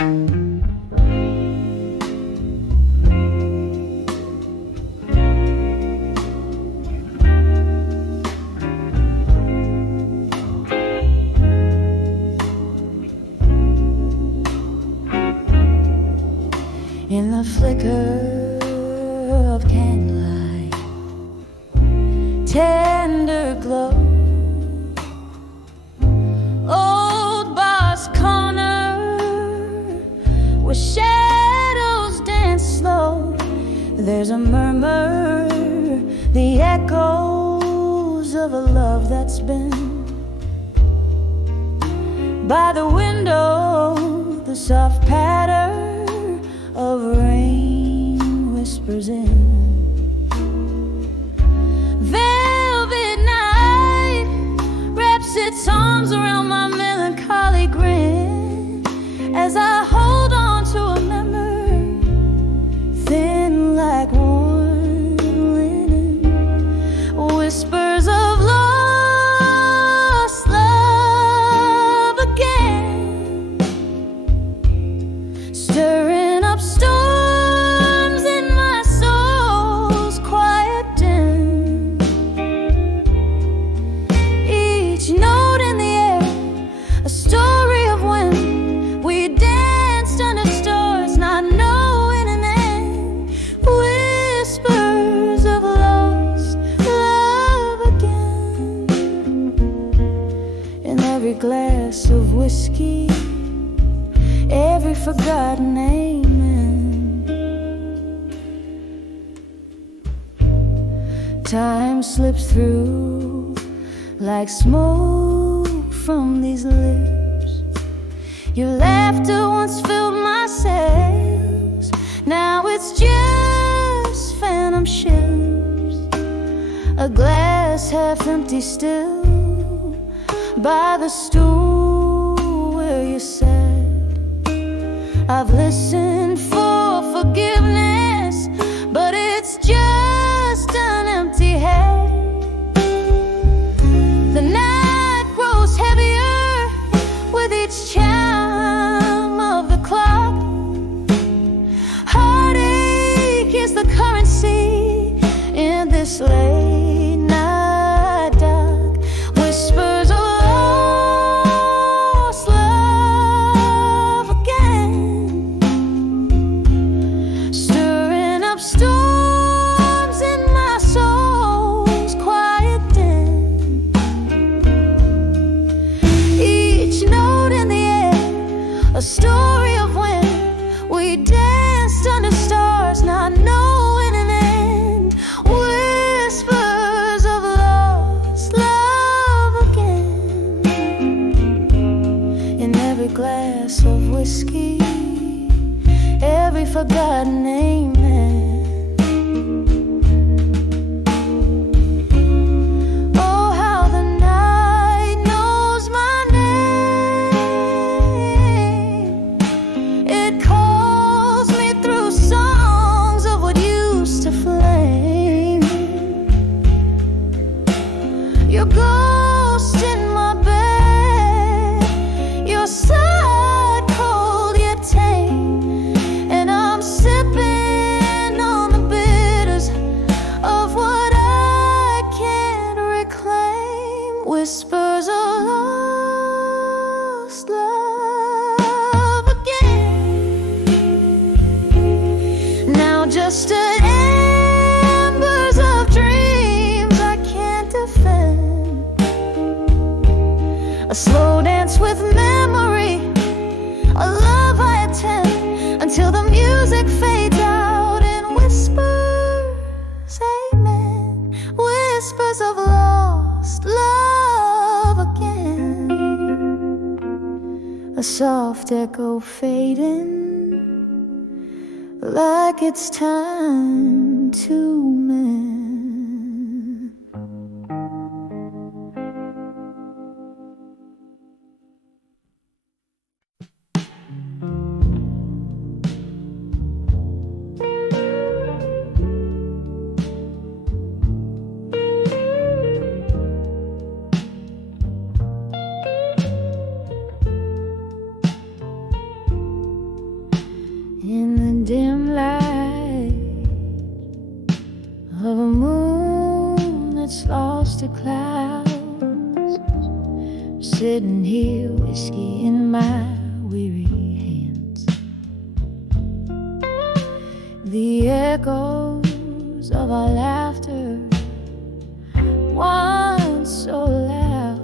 In the flicker of candlelight, tender glow, old Bar's corner, where shadows dance slow. There's a murmur, the echoes of a love that's been by the window. The soft patter of rain whispers in. Velvet night wraps its arms around my melancholy grin as I hold on to a memory thin like worn linen. Whispers of lost love again, stirring up storms in my soul's quiet den. Each note in the air, a story of when we danced under stars, not knowing an end. Whispers of lost love again. In every glass of whiskey, every forgotten amen. Time slips through like smoke from these lips. Your laughter once filled my sails, now it's just phantom ships. A glass half empty still by the stool where you sat. I've listened for forgiveness, but it's just an empty head. The night grows heavier with each chime of the clock. Heartache is the currency in this late night dark. Whispers of lost love again, stirring up storms in my soul's quiet den. Each note in the air, a story of when we danced under stars, not knowing an end. Whispers of lost love again. In every glass of whiskey, every forgotten amen. Oh, how the night knows my name. It calls me through songs of what used to flame. Your ghost in my bed, your side cold yet tame, and I'm sipping on the bitters of what I can't reclaim. Whispers of lost love again. Now just embers of dreams I can't defend. A slow dance with memory, a love I attend until the music fades out and whispers, amen. Whispers of lost love again. A soft echo fading like it's time to mend. frosted clouds, sitting here, whiskey in my weary hands. The echoes of our laughter, once so loud,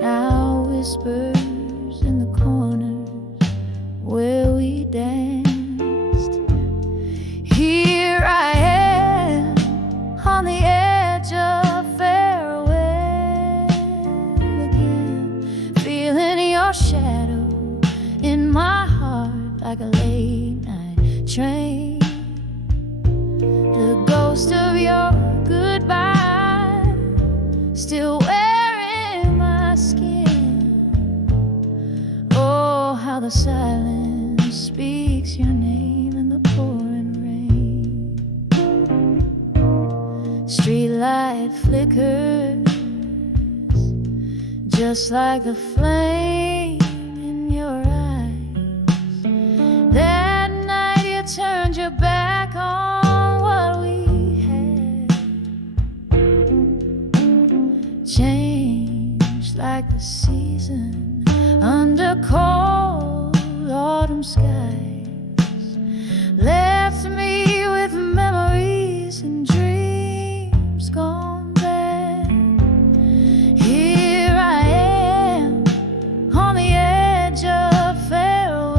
now whispers in the corners where we danced. Here I am on the edge of farewell again, feeling your shadow in my heart like a late night train. The ghost of your goodbye still wearing my skin. Oh, how the silence speaks your name in the pouring rain. Streetlight flickers just like the flame in your eyes. That night you turned your back on what we had, changed like the season under cold autumn skies, left me with memories and dreams gone bad. Here I am on the edge of farewell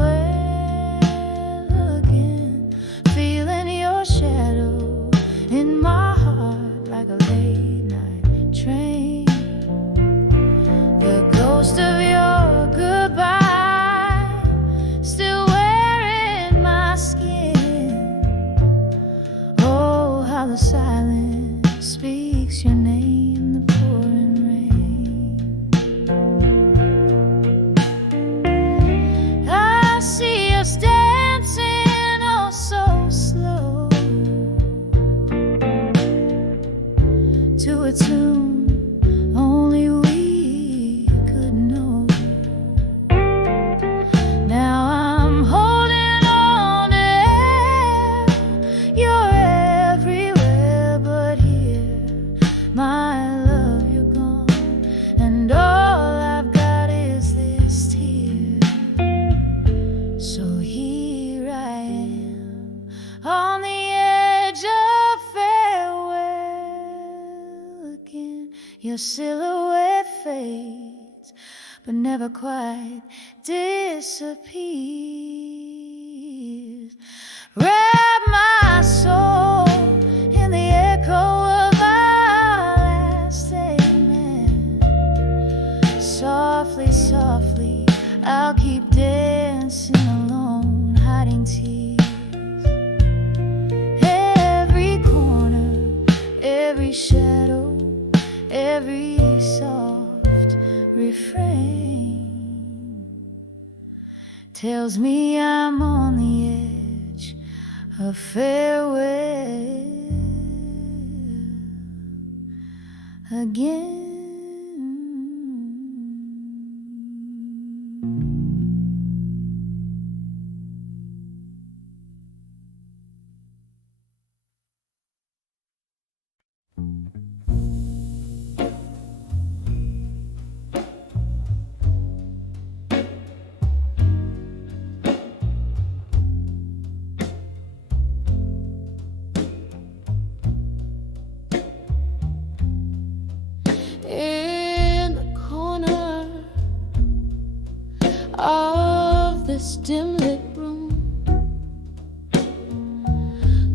again, feeling your shadow in my heart like a late night train. The ghost of your goodbye still wearing my skin. Oh, how the silence speaks your name in the pouring rain. I see us dancing oh so slow to a tune only we could know. Now I'm holding on to air. You're everywhere but here. My love, you're gone, and all I've got is this tear. So here I am on the edge of farewell again. Your silhouette fades, but never quite disappears. Wrap my soul in the echo of our last amen. Softly, softly, I'll keep dancing alone, hiding tears. Every corner, every shadow, every soft refrain tells me I'm on the edge of farewell again. In the corner of this dim lit room,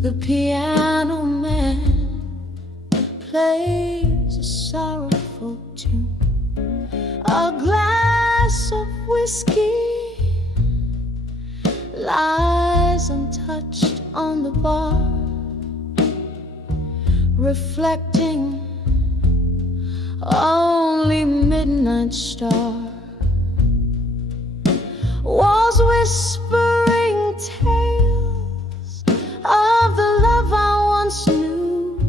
the piano man plays a sorrowful tune. A glass of whiskey lies untouched on the bar, reflecting only midnight star. Walls whispering tales of the love I once knew,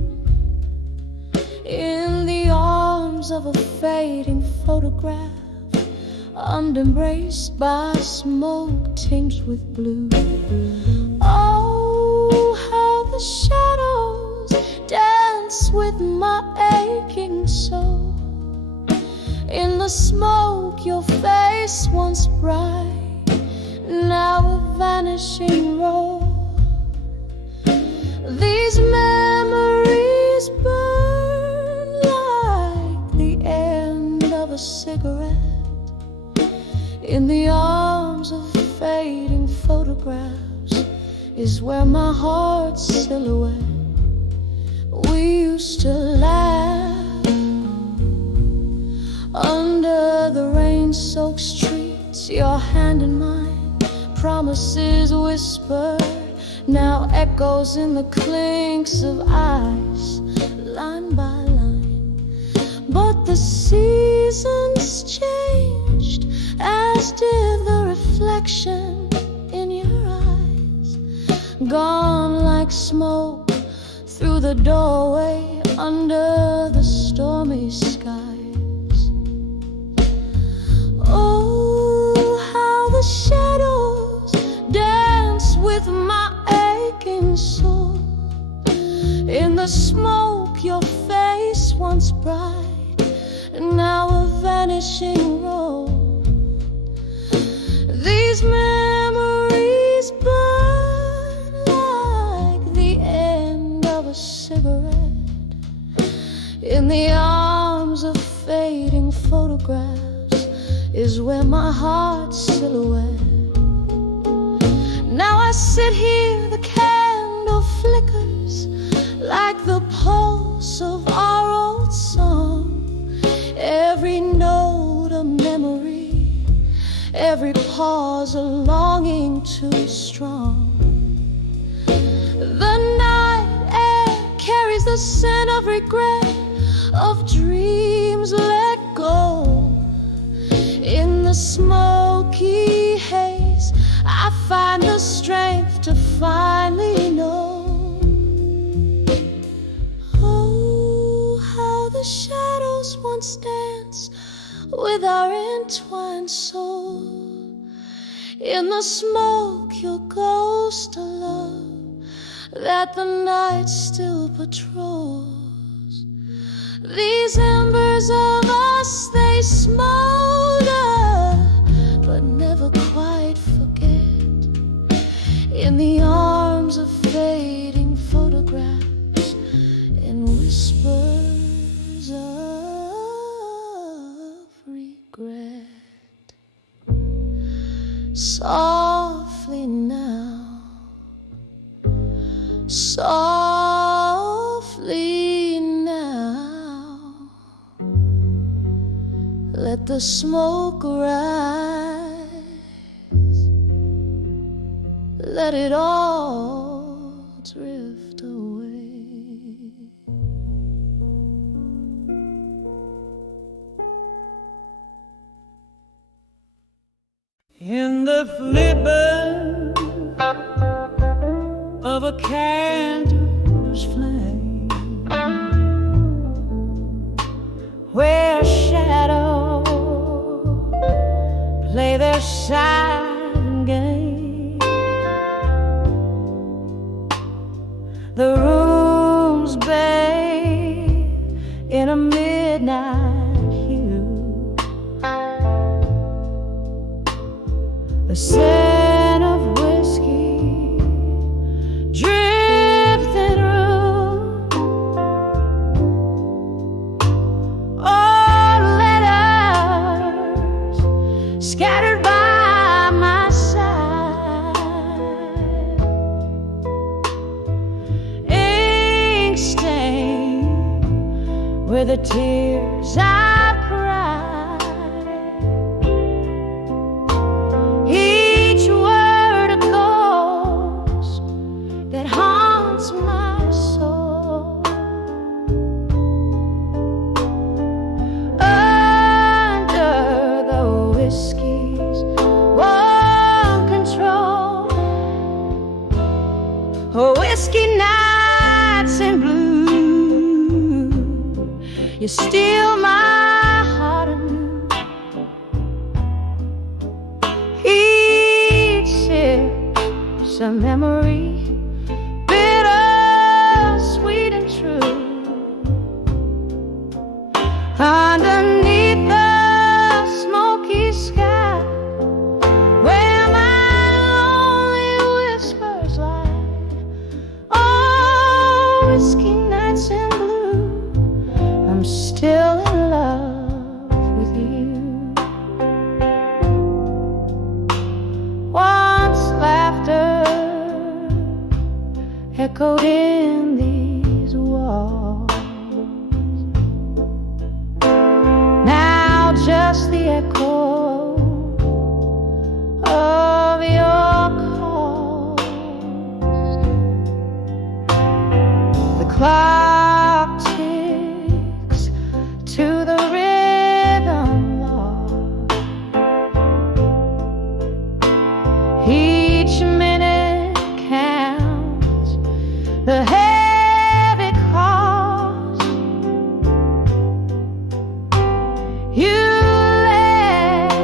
in the arms of a fading photograph, embraced by smoke tinged with blue. Oh, how the shadows dance with my age. aching soul. In the smoke, your face once bright, now a vanishing roll. These memories burn like the end of a cigarette in the arms of fading photographs is where my heart's silhouette. We used to laugh under the rain-soaked streets, your hand in mine, promises whispered, now echoes in the clinks of ice, line by line. But the seasons changed, as did the reflection in your eyes, gone like smoke through the doorway under the stormy skies. Oh, how the shadows dance with my aching soul. In the smoke, your face once bright, and now a vanishing roll. These memories burn like the end of a cigarette in the arms of fading photographs is where my heart's silhouette. Now I sit here, the candle flickers like the pulse of our old song. Every note a memory, every pause a longing too strong. The night air carries the scent of regret, of dreams let go. In the smoky haze, I find the strength to finally know. Oh, how the shadows once danced with our entwined soul. In the smoke, your ghost a love that the night still patrols. These embers of us, they smolder, but never quite forget. In the arms of fading photographs, in whispers of regret. Softly now, softly now, let the smoke rise, let it all drift away. In the flicker of a candle's flame, where shadows play their silent game, the room's bathed in a midnight hue, the scent of whiskey drifting through, all letters scattered by my side, ink stained with the tears I've cried. Each word a ghost that haunts my soul. Under the whiskey's warm control, whiskey nights in blue, you steal my heart anew. Each sip's a memory, bitter, sweet and true. echoed in these walls. Now just the echo of your calls. The clock ticks to the rhythm lost. Each minute counts the heavy cost. You left,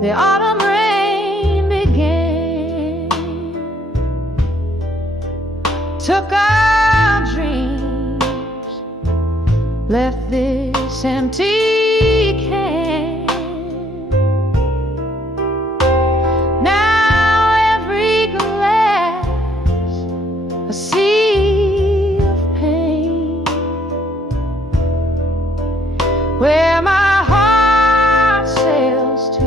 the autumn rain began, took our dreams, left this empty can. Now every glass a sea of pain, where my heart sails to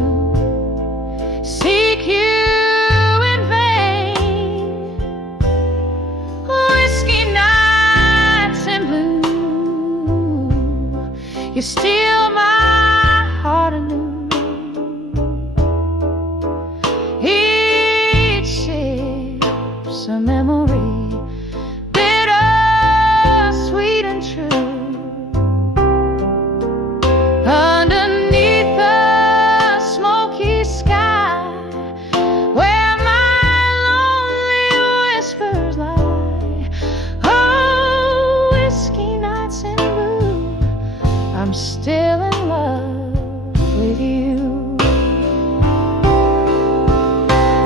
seek you in vain. Whiskey nights and blue, you steal my heart anew. Each sip's a memory, bitter, sweet and true. Underneath the smoky sky, where my lonely whispers lie. Oh, whiskey nights in blue, I'm still in love with you.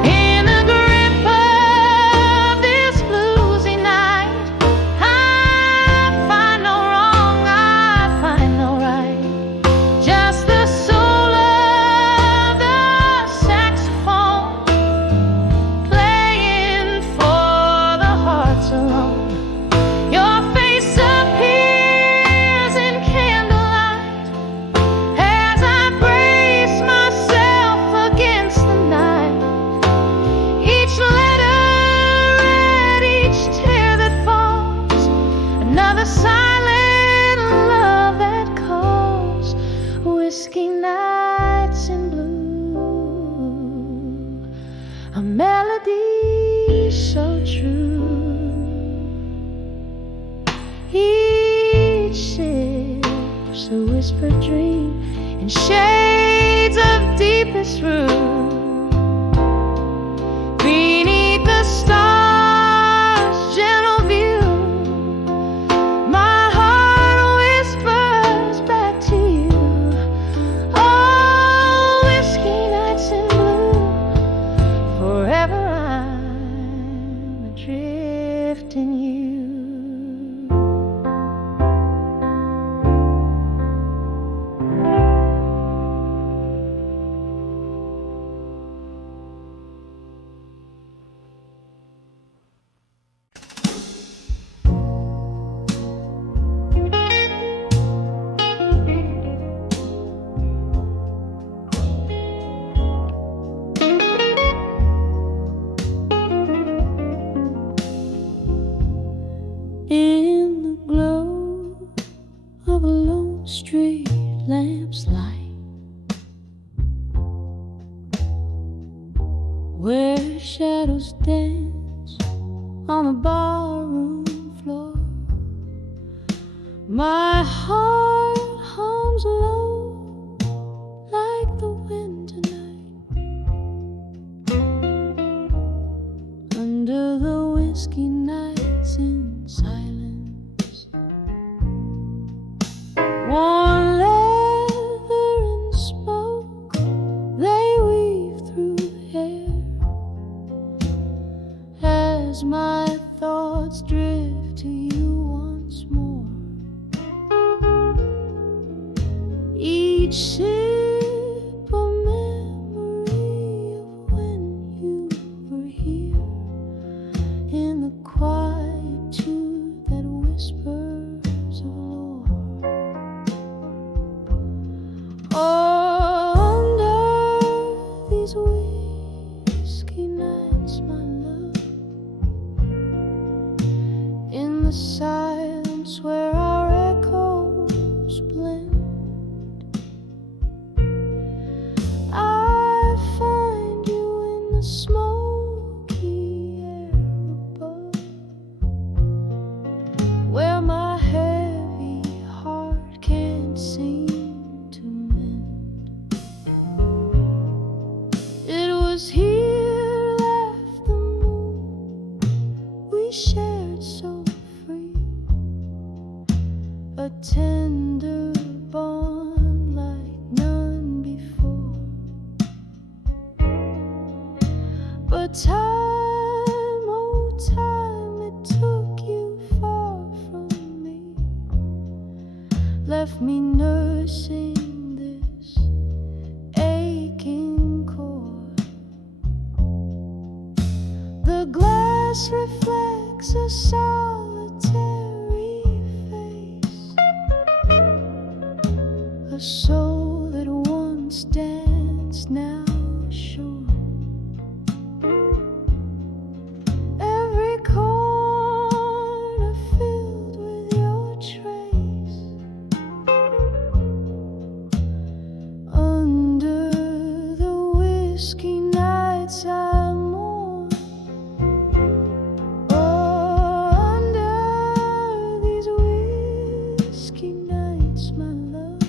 In the grip of this bluesy night, I find no wrong, I find no right. Just the soul of the saxophone playing for the hearts alone. Your face appears in candlelight as I brace myself against the night. Each letter read, each tear that falls, another silent love that calls. Whiskey nights in blue, a melody so true. Each sip's a whispered dream in shades of deepest rue. Beneath the stars' gentle view, my heart whispers back to you. Oh, whiskey nights in blue, forever I'm adrift in you. In the glow of a lone street lamp's light, where shadows dance on the barroom floor, my heart hums low like the wind tonight. Under the whiskey nights in silence, worn leather and smoke, they weave through hair as my thoughts drift to you once more. Each sip a memory of when you were here, in the quietude that whispers of lore. Oh, under these whiskey nights, my love, silence where our echoes blend, I find you in the smoky air above, where my heavy heart can't seem to mend. It was here left the moon we shared so free, a tender bond like none before. But time, oh time, it took you far from me, left me nursing this aching chord. The glass reflects a solitary face, a soul that once danced now shore. Every corner filled with your trace, under the whiskey nights I mourn. Oh, under these whiskey nights, my love,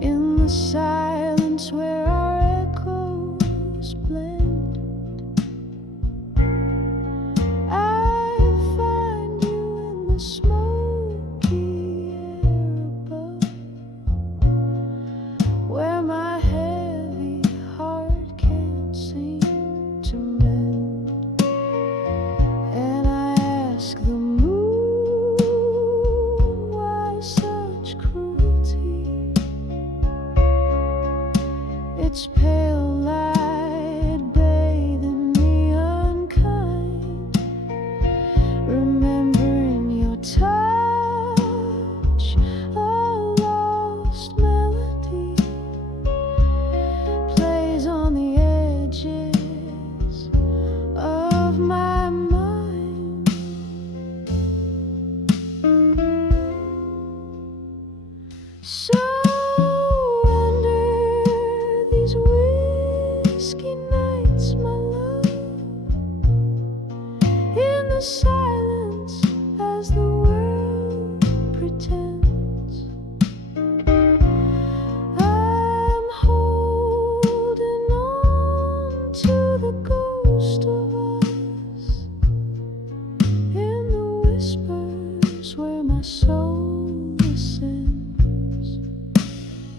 in the silence where our echoes blend, I find you in the smoky air above, where my heavy heart can't seem to mend. And I ask the moon, why such cruelty? Its pale light bathing me unkind, remembering your touch, a lost melody plays on the edges of my mind. So under these whiskey nights, my love, in the silence as the world pretends, I'm holding on to the ghost of us, in the whispers where my soul listens.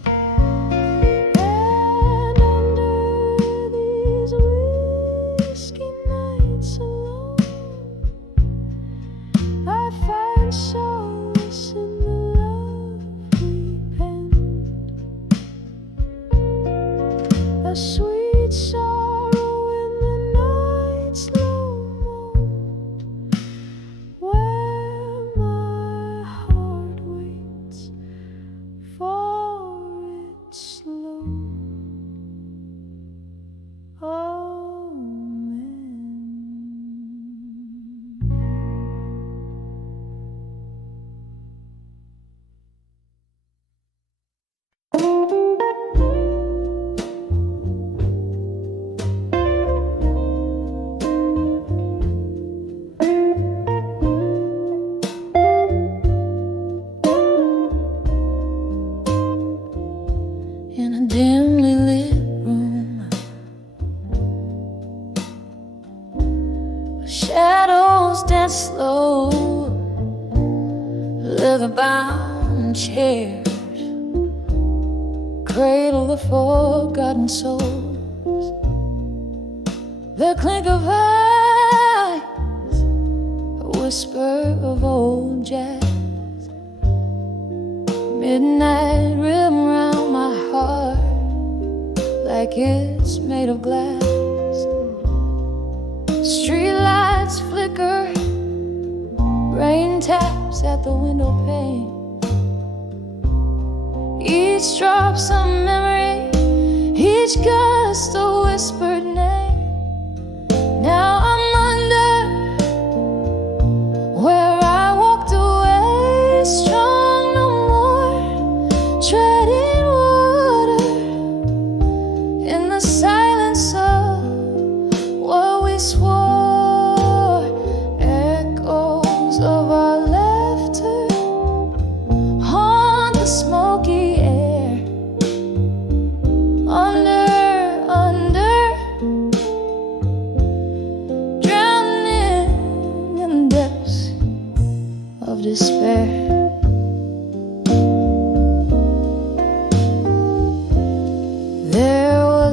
And under these whiskey nights alone, I find solace in the love we penned, a sweet sorrow in the night's low moan, where my heart waits for its slow in a dimly lit room, shadows dance slow, leather-bound chairs cradle the forgotten souls, the clink of eyes, a whisper of old jazz, midnight rhythm round my heart like it's made of glass. Streetlights flicker, rain taps at the window pane, each drop some memory, each gust a whispered name. Now I'm under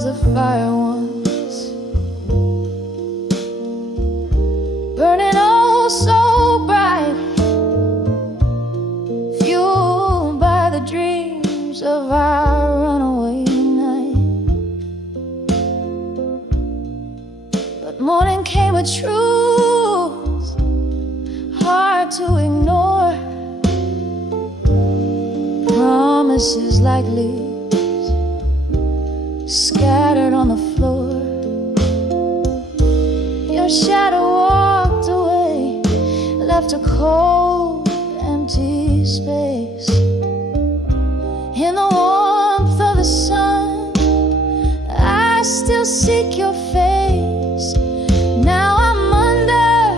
a fire once, burning oh so bright, fueled by the dreams of our runaway night. But morning came with truth hard to ignore, promises like leaves scattered on the floor. Your shadow walked away, left a cold, empty space. In the warmth of the sun, I still seek your face. Now I'm under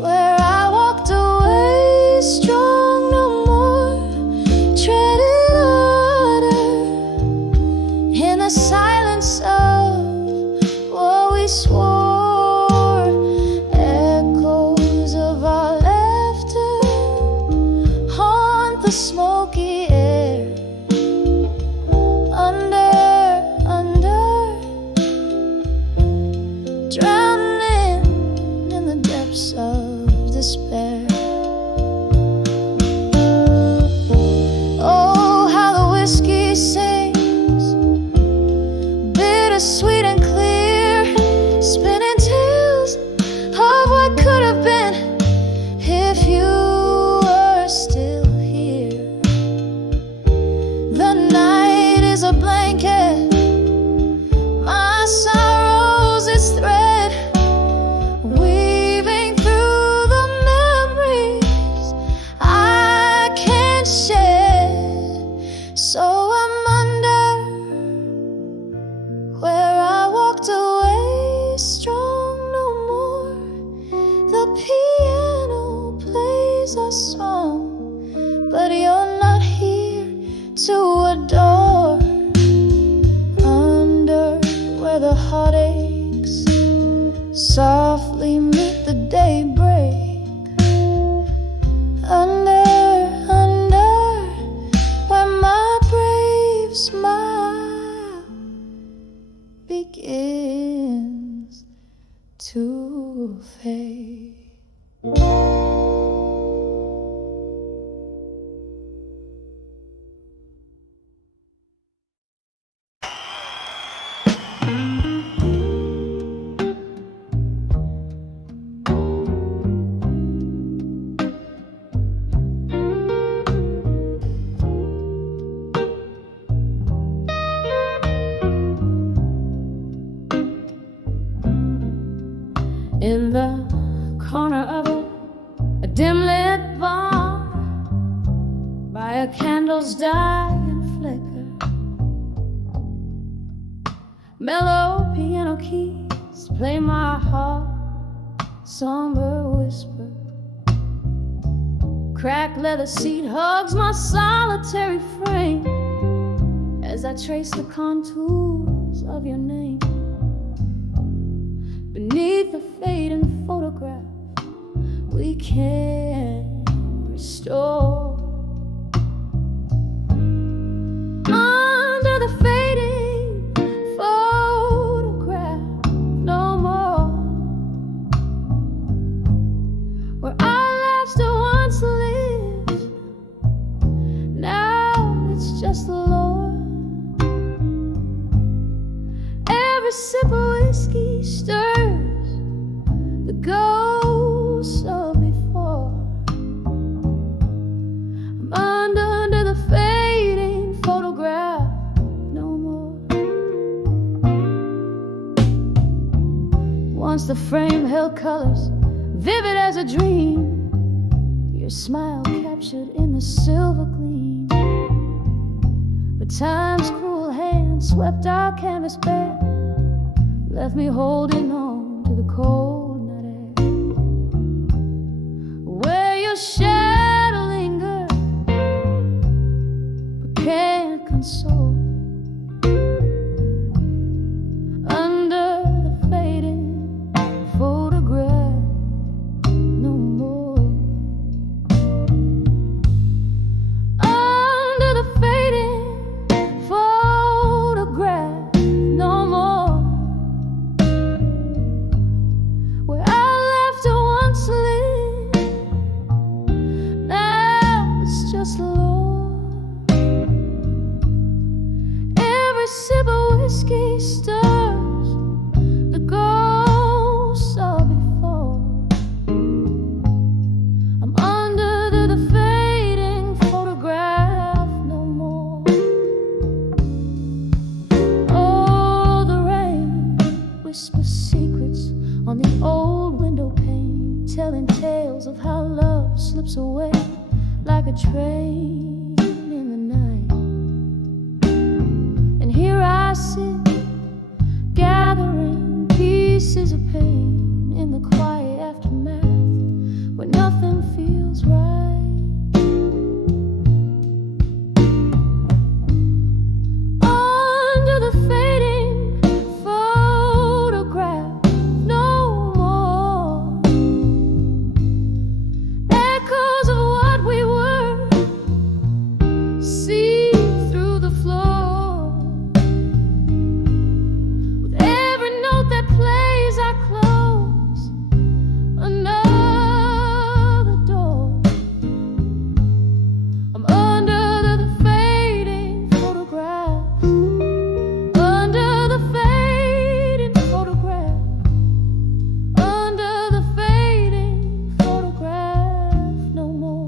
where I walked away, strong no more, treading water in the silence of what we swore. Echoes of our laughter haunt the smoky air. Drowning in the depths of despair. Oh, how the whiskey sings, bittersweet and clear, spinning tales of what could have been if you were still here. The night is a blanket, my sorrow's its thread, weaving through the memories I can't shed. So I'm under where I walked away, strong no more. The piano plays a song, but you're not here to adore. Under where the heartaches softly meet the daybreak. Under where my brave smile begins to fade. In the corner of a dim-lit bar, by a candle's dying flicker, mellow piano keys play my heart somber whisper. Cracked leather seat hugs my solitary frame as I trace the contours of your name. Beneath the fading photograph we can restore. Under the fading photograph, no more. Where our lives still once lived, now it's just the Lord. Every sip of whiskey stirs the ghosts of before. I'm under the fading photograph, no more. Once the frame held colors vivid as a dream, your smile captured in the silver gleam. But time's cruel hand swept our canvas bare, left me holding on to the cold night air. Where your shadow lingers but can't console. Under the fading photograph, no more. Under the fading photograph, slips away like a train in the night. And here I sit, gathering pieces of pain in the quiet aftermath, where nothing feels right. Under the fading photograph, no more echoes of what we were. See through the floor. With every note that plays, I close another door. I'm under the fading photograph. Under the fading photograph. Under the fading photograph, no more.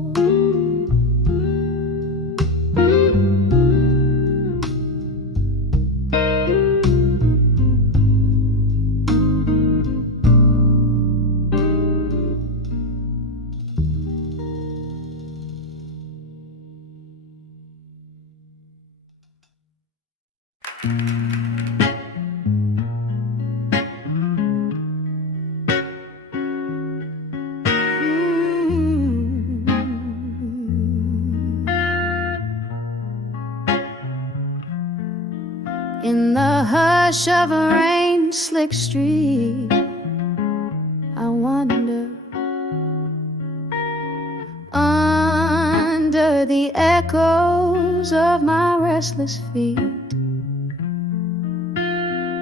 In the hush of a rain-slick street, I wonder, under the echoes of my restless feet.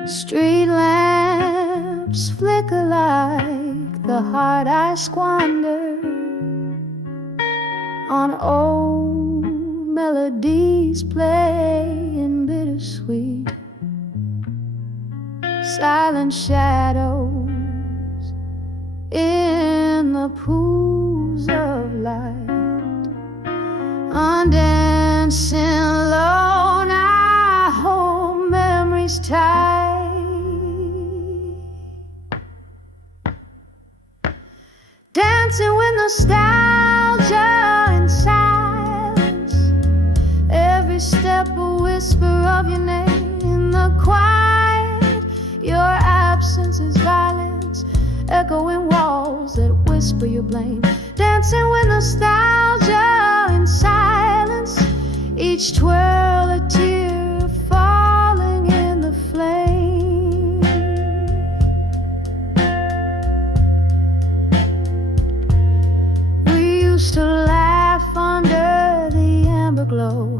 Street lamps flicker like the heart I squander on old melodies playing bittersweet. Silent shadows in the pools of light. On dancing alone, I hold memories tight. Dancing with nostalgia in silence. Every step a whisper of your name in the quiet. Your absence is violence, echoing walls that whisper your blame. Dancing with nostalgia in silence. Each twirl a tear falling in the flame. We used to laugh under the amber glow.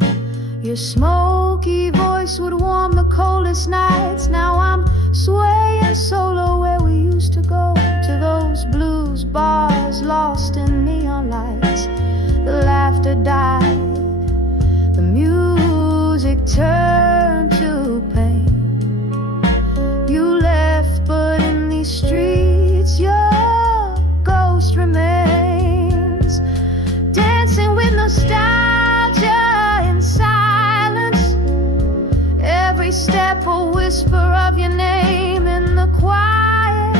Your smoky voice would warm the coldest nights. Now I'm swaying solo where we used to go, to those blues bars lost in neon lights. The laughter died, the music turned to pain. You left, but in these streets your ghost remains. Dancing with nostalgia in silence. Every step a whisper of your name in the quiet.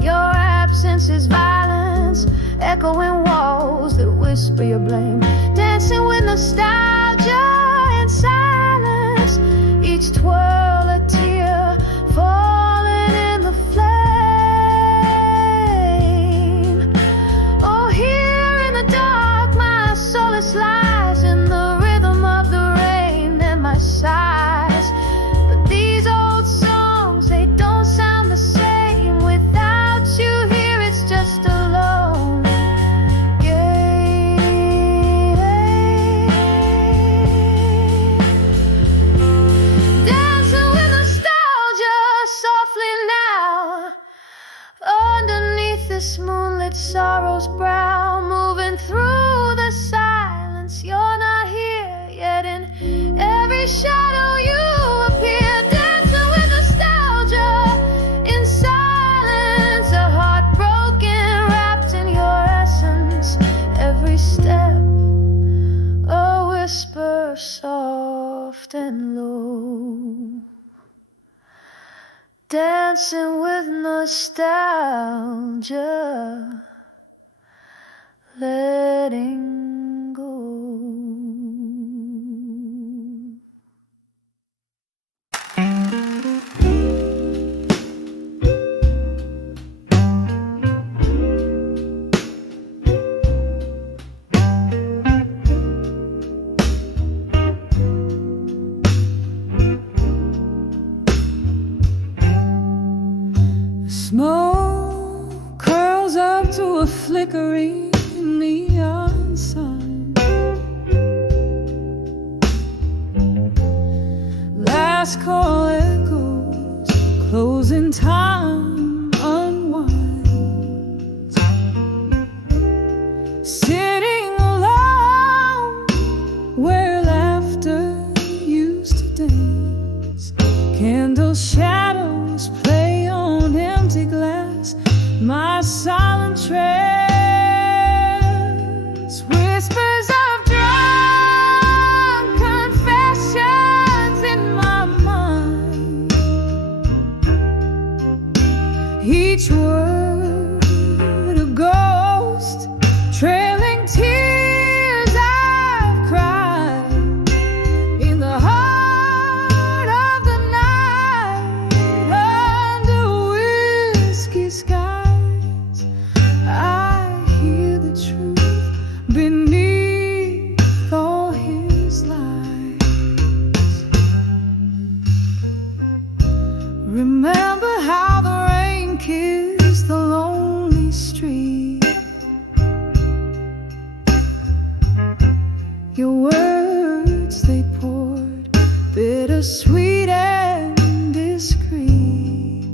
Your absence is violence, echoing walls that whisper your blame. Dancing with nostalgia in silence. Each twirl a tear falling in the flame. Oh, here in the dark my solace lies, in the rhythm of the rain and my sighs. But these old songs, they don't sound the same without you here. It's just a lone game. Dancing with nostalgia softly now, underneath this moonlit sorrow's brow. Moving through the silence, you're not here yet. In every shadow you appear. Dancing with nostalgia in silence, a heart broken, wrapped in your essence. Every step a whisper soft and low. Dancing with nostalgia, letting go. Smoke curls up to a flickering neon sign. Last call echoes, closing time unwinds. Sitting alone where laughter used to dance. Candle shadows play on empty glass, my silent trance. Whispers of drunk confessions in my mind. Each word a ghost, trailing tears I've cried. In the heart of the night, under whiskey skies, I hear the truth beneath all his lies. Remember how the rain kissed the lonely street. Your words, they poured, bittersweet and discreet.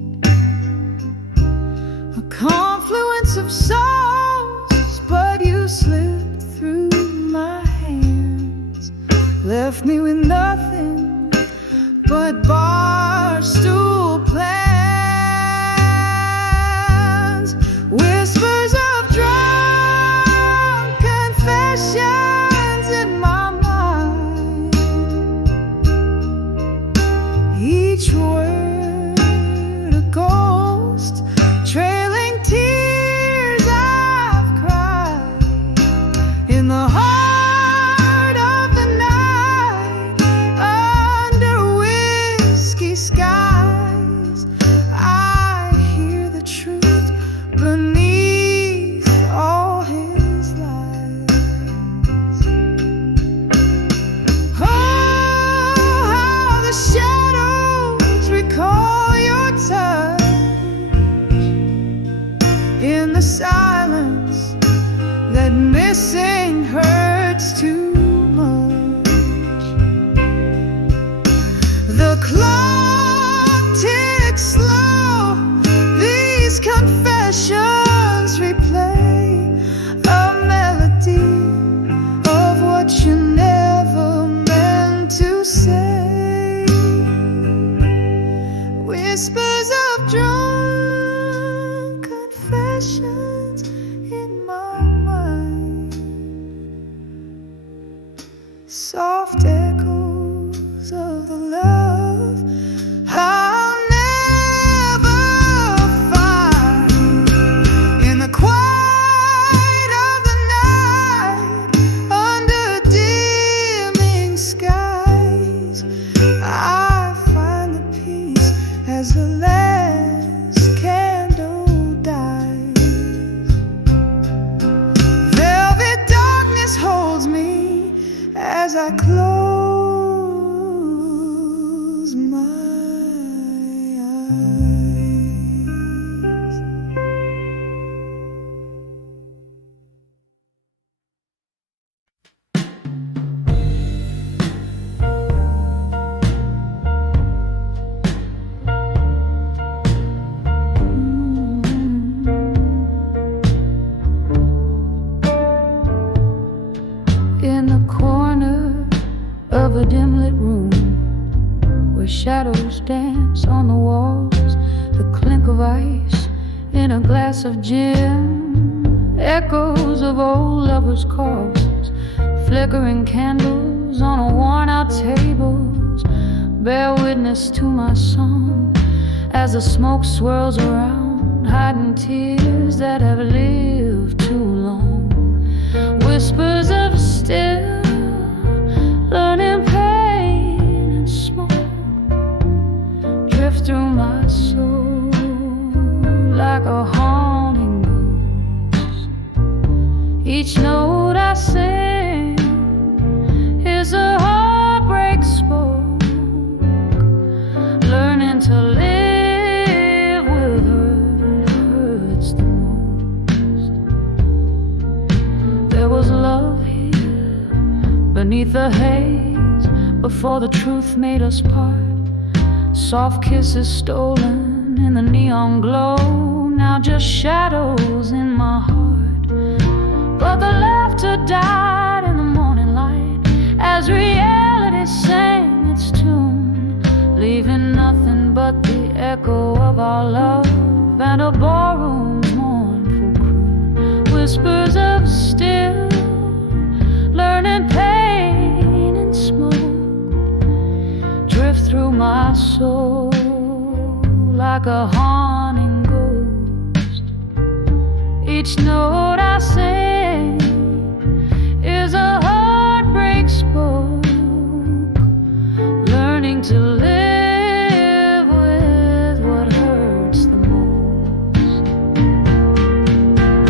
A confluence of souls, but you slipped through my hands. Left me with nothing but bar stool plans. Whispers of drunk confessions in my mind. Each word a ghost, trailing tears I've cried. In the heart of the night, under whiskey skies, I hear the truth beneath all his lies. Oh, how the shadows recall your touch. In the silence, that missing hurts too much. The clock ticks slow, these confessions replay a melody of what you never meant to say. Whispers of drunk confessions in my mind. Soft echoes of the love I'll never find. In the quiet of the night, under dimming skies, I find the peace as the last candle dies. Velvet darkness holds me as I close my eyes. In the corner of a dim lit room, where shadows dance on the walls, the clink of ice in a glass of gin, echoes of old lovers' calls, flickering candles on a worn out tables, bear witness to my song as the smoke swirls around, hiding tears that have lived too long. whispers of still, learning pain and smoke, drift through my soul like a haunting ghost. Each note I sing is a heartbreak spoke, learning to live with hurt hurts the most. There was love here beneath the haze before the truth made us part. Soft kisses stolen in the neon glow, now just shadows in my heart. But the laughter died in the morning light as reality sang its tune, leaving nothing but the echo of our love and a ballroom's mournful croon. Whispers of still, learning pain and smoke, drift through my soul like a haunting ghost. Each note I sing is a heartbreak spoke, learning to live with what hurts the most.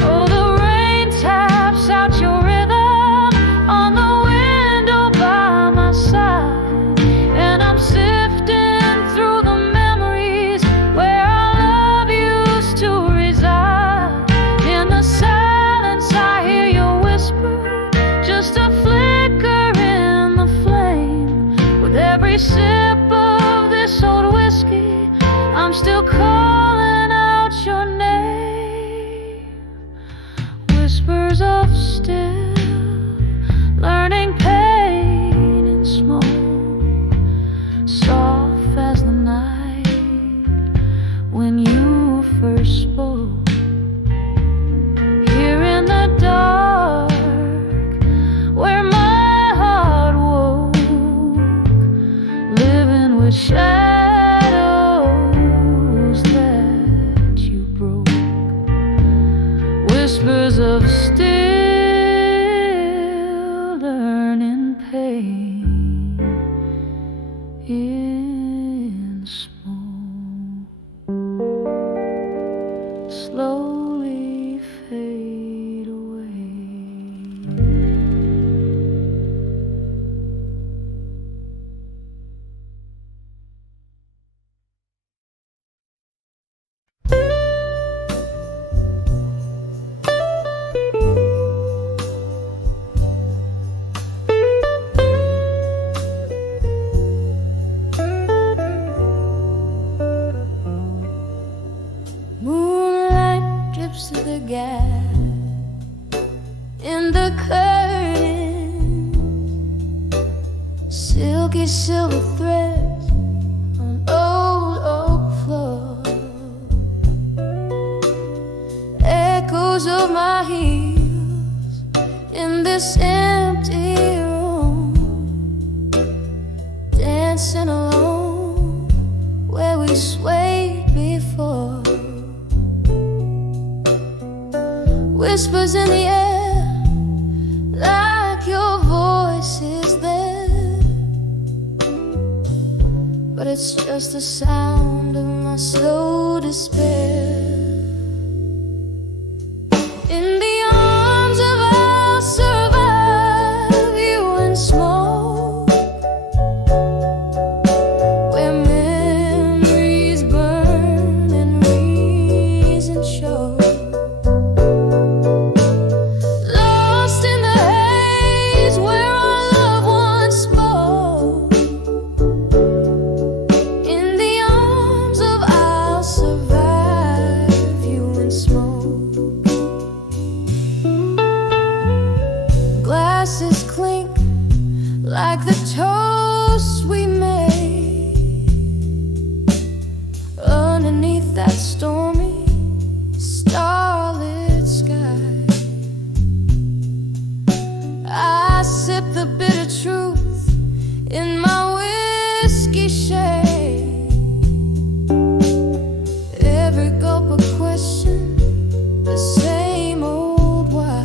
Oh, the rain taps out your rhythm on the window by my side, and I'm sifting through the memories where our love used to reside. In the silence I hear your whisper, just a flicker in the flame. With every sip of this old whiskey, I'm still calling out your name. Whispers of still, learning pain and smoke, soft as the night when you first spoke. Here in the dark where my heart woke, living with shadows that you broke. Whispers of still, learning pain in smoke, slowly fade away. Moonlight drips through the gap in the curtain, silky silver threads on old oak floor, echoes of my heels in this empty room, dancing alone where we swayed before. Whispers in the air, like your voice is there, but it's just the sound of my slow despair. In the arms of I'll survive you and smoke, where memories burn and reason show. Glasses clink like the toast we made underneath that stormy starlit sky. I sip the bitter truth in my whiskey shade, every gulp a question, the same old why.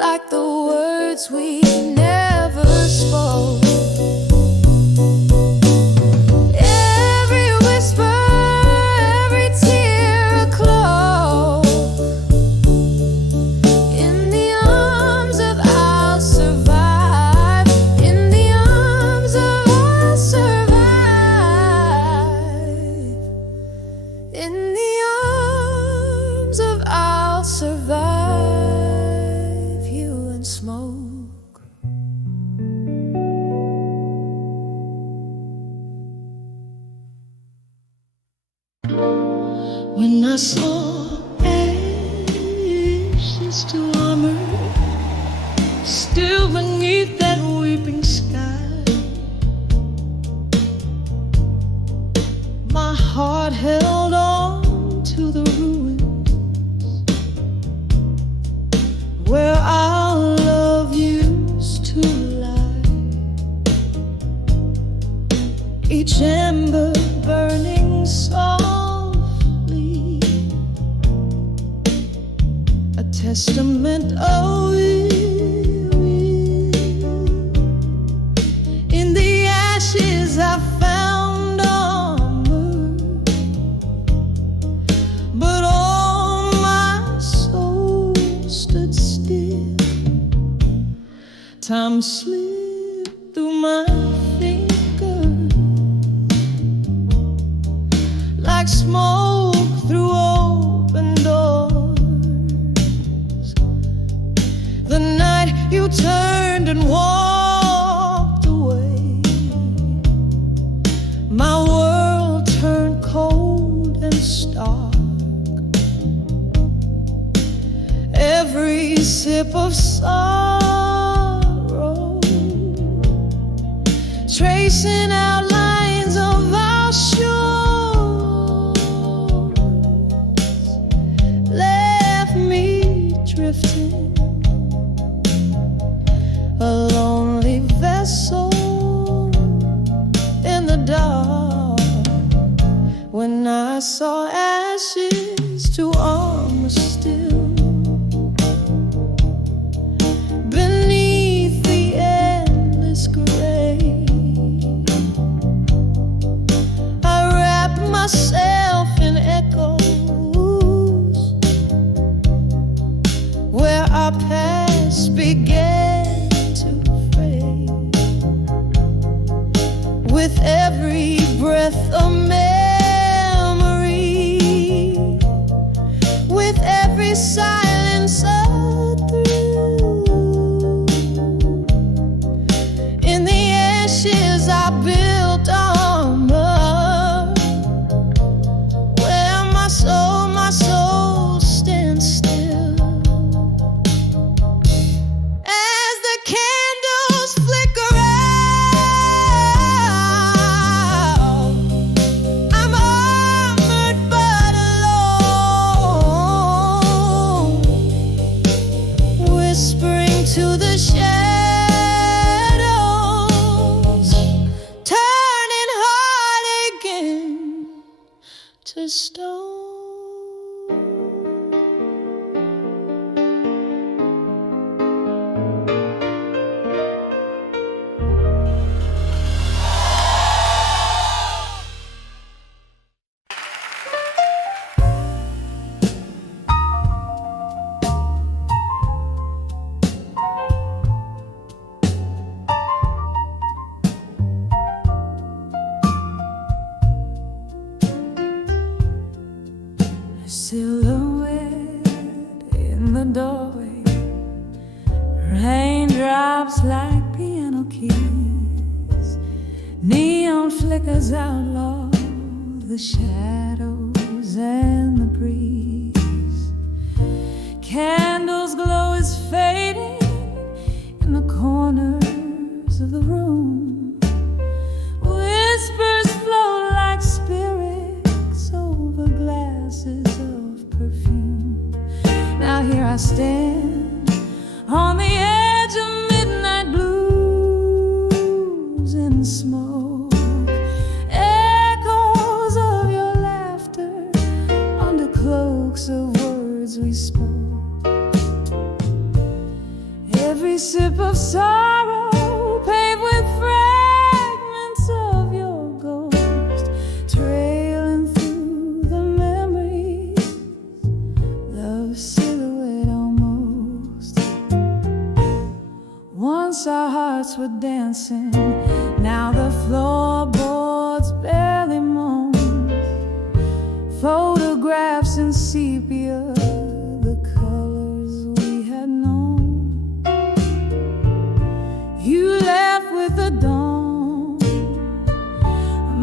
like the words we never spoke. Every whisper, every tear a cloak. In the arms of I'll survive. In the arms of I'll survive. In the arms of I'll survive. You and smoke. When I saw ashes to armor, still beneath that weeping sky, my heart held on to the ruins where our love used to lie. Each ember burning softly, a testament of will. In the ashes I found armor, but all my soul stood still. Time slipped through my fingers like smoke through open doors. The night you turned and walked away, my world turned cold and stark. Every sip of sorrow, tracing outlines of our shores, left me drifting, a lonely vessel in the dark. When I saw ashes to armor still beneath the endless gray, I wrapped myself in echoes where our past began to fade. With every breath a memory, with every silence a thrill. In the ashes I built armor, where my soul stands still. As the candles flicker out, I'm armored but alone, whispering to the shadows, turning heart again to stone. Silhouette in the doorway, raindrops like piano keys, neon flickers outlaw the shadows and the breeze. Candles glow is fading in the corners of the room. Whispers flow like spirits over glasses of perfume. Now here I stand on the edge of midnight blues and smoke. Echoes of your laughter under cloaks of words we spoke. sepia, the colors we had known. You left with the dawn,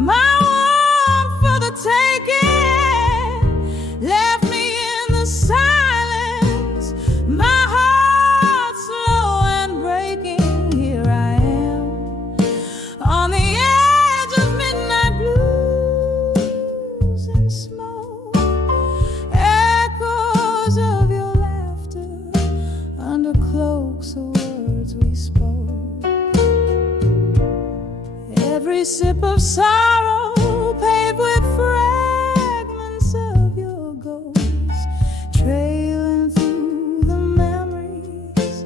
my one for the taking, left me in the silence, my heart slow and breaking. Here I am on the edge of midnight blues and smoke, echoes of your laughter under cloaks of words we spoke. Every sip of sorrow paved with fragments of your ghost, trailing through the memories,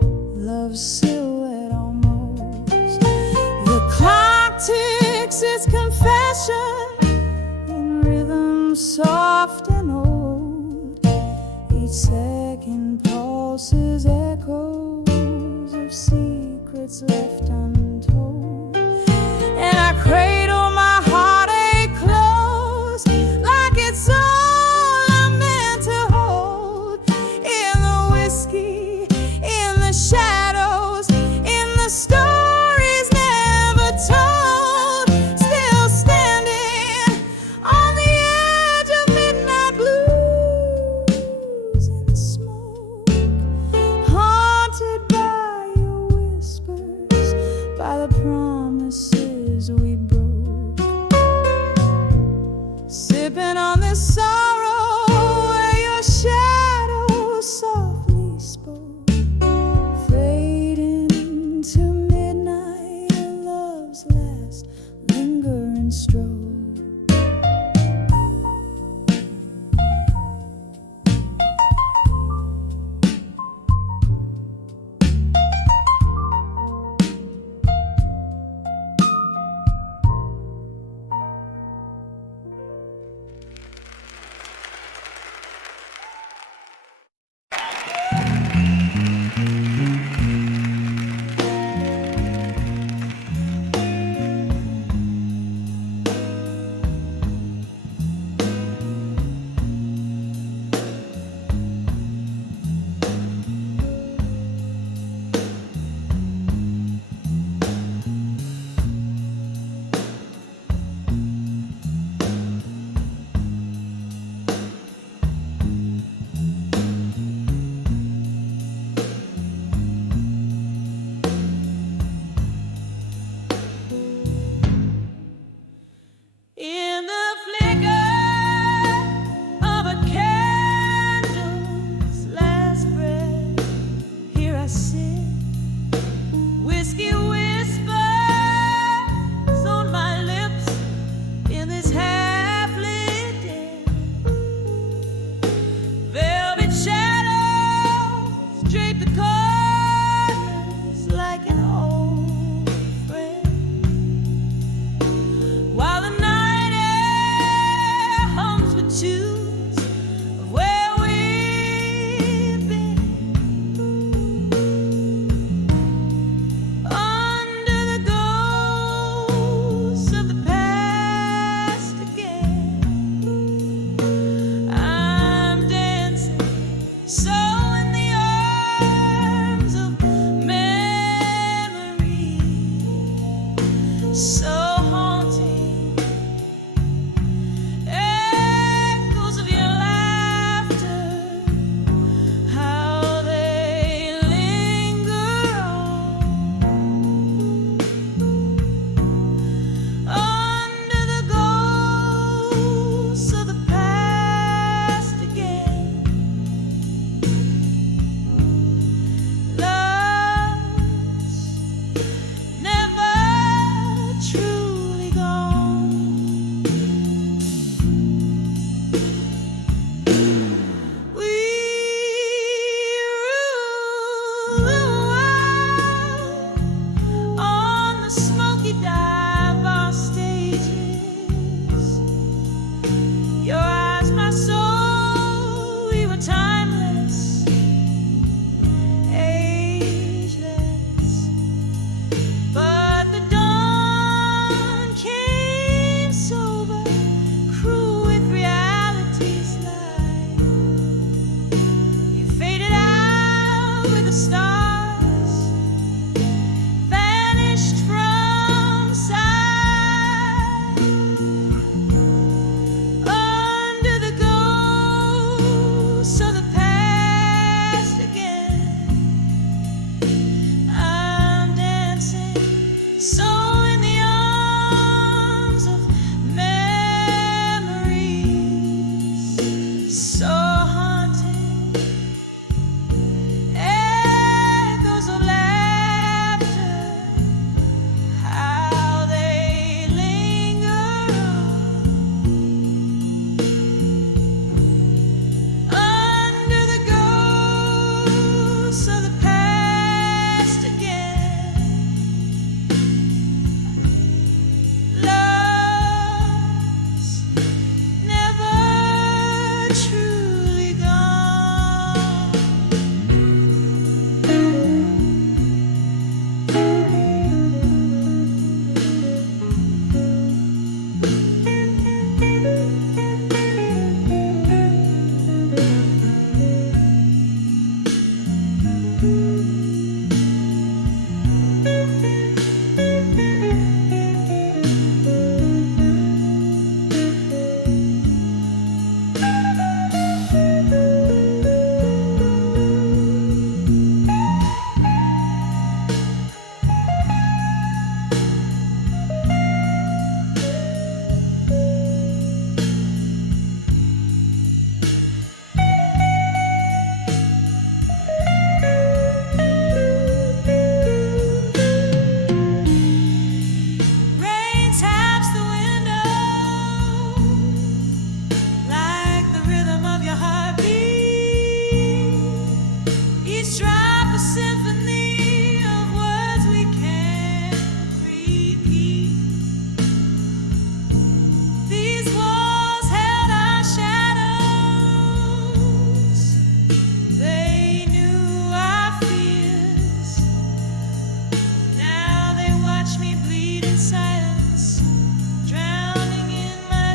love's silhouette almost. The clock ticks its confession in rhythm soft and old. Each second pulses echoes of secrets left untold. And I cradle my heartache close, like it's all I'm meant to hold. In the whiskey, in the shadows, in the stories never told. Still standing on the edge of midnight blues and smoke, haunted by your whispers, by the promises we broke. Sipping on this sorrow where your shadow softly spoke, fading into midnight and love's last lingering stroke.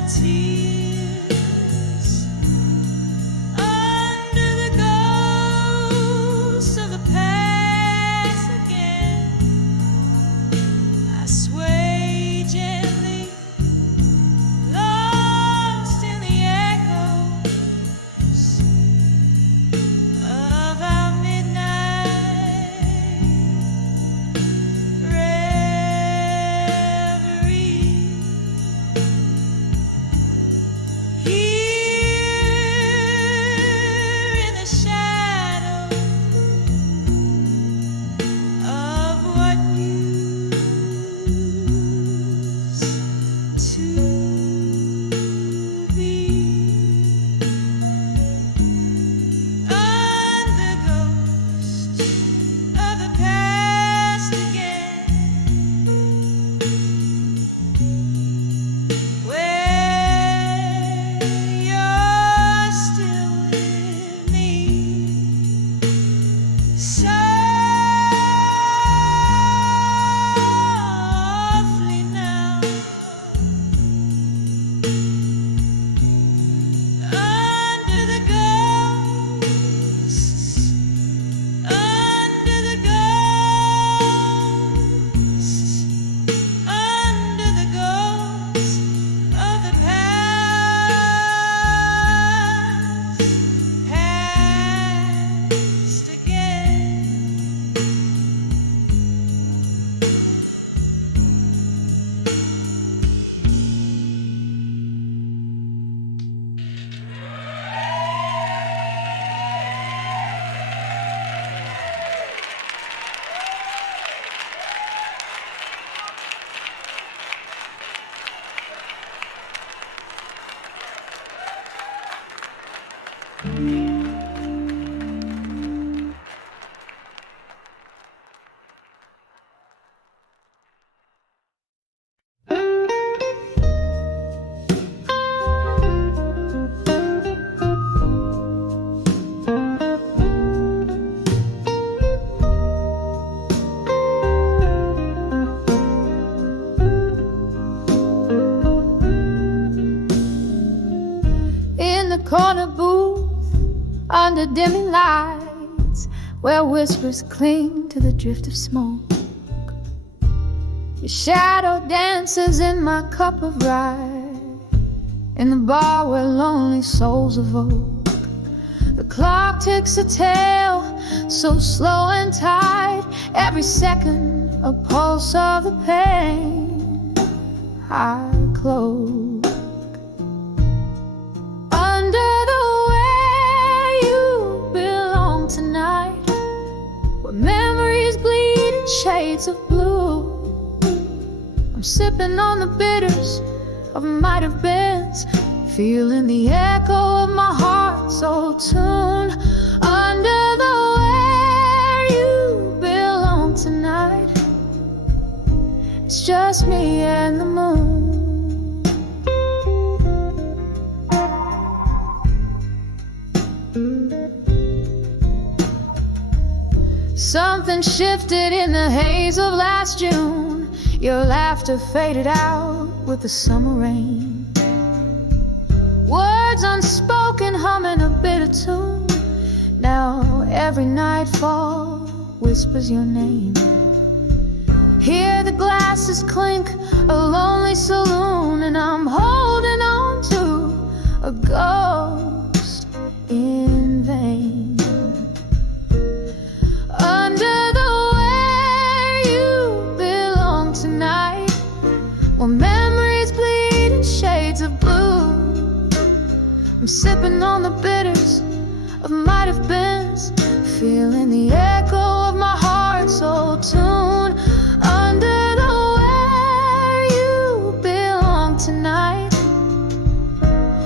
tears, under the ghost of the past again. I sway gently, lost in the echoes of our midnight reverie. Here in the shadow of what used to be, under ghost of the past again, where you're still with me, softly now, under the ghosts, under the ghosts, under the ghosts of the past again. In the corner booth, under dimming lights, where whispers cling to the drift of smoke, your shadow dances in my cup of rye, in the bar where lonely souls evoke. The clock ticks a tale, so slow and tight, every second a pulse of the pain I close. Under the way you belong tonight, where memories bleed in shades of blue, I'm sipping on the bitters of might have beens, feeling the echo of my heart's old tune. Under the where you belong tonight, it's just me and the moon. Something shifted in the haze of last June. Your laughter faded out with the summer rain. Words unspoken humming a bitter tune. Now every nightfall whispers your name. Hear the glasses clink, a lonely saloon, and I'm holding on to a ghost in vain. Under the where you belong tonight, where memories bleed in shades of blue, I'm sipping on the bitters of might have beens, feeling the echo of my heart's old tune. Under the where you belong tonight,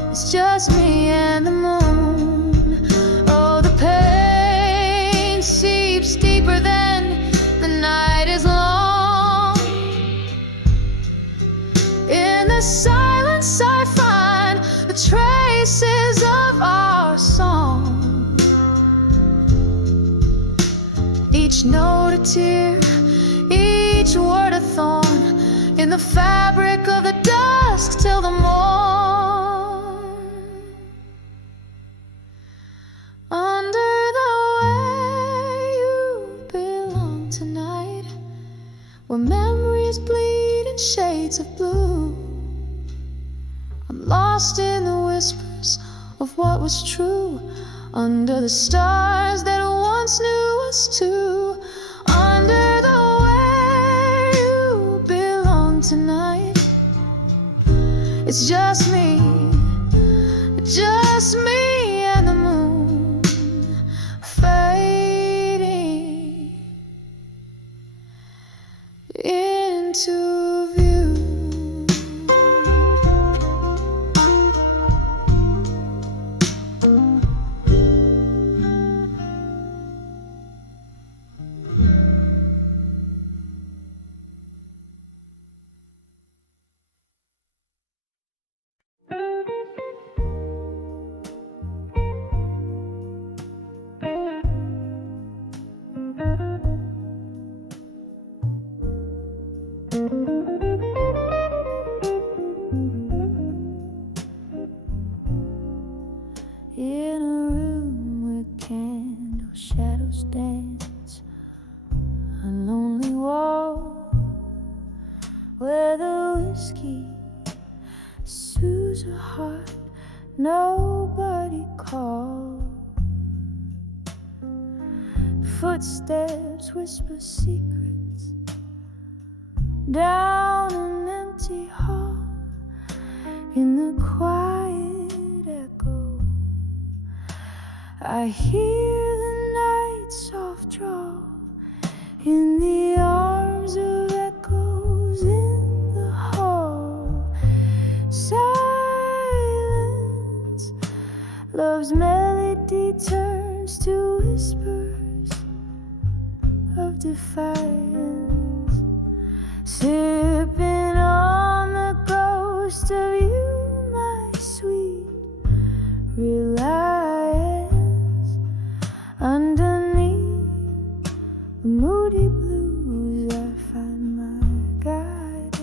it's just me and the moon. Oh, the pain seeps deeper than the night is long. In the silence I find the traces of our song. Each note a tear, each word a thorn, in the fabric of the dusk till the morn. lost in the whispers of what was true, under the stars that once knew us two, under the where you belong tonight. It's just me and the moon fading into view. In a room where candle shadows dance, a lonely wall where the whiskey soothes a heart nobody called. Footsteps whisper secrets down an empty hall. In the quiet echo, I hear the night soft drawl in the arms of echoes in the hall. Silence, love's melody turns to whispers of defiance, sipping on the ghost of you, my sweet reliance. Underneath the moody blues, I find my guidance.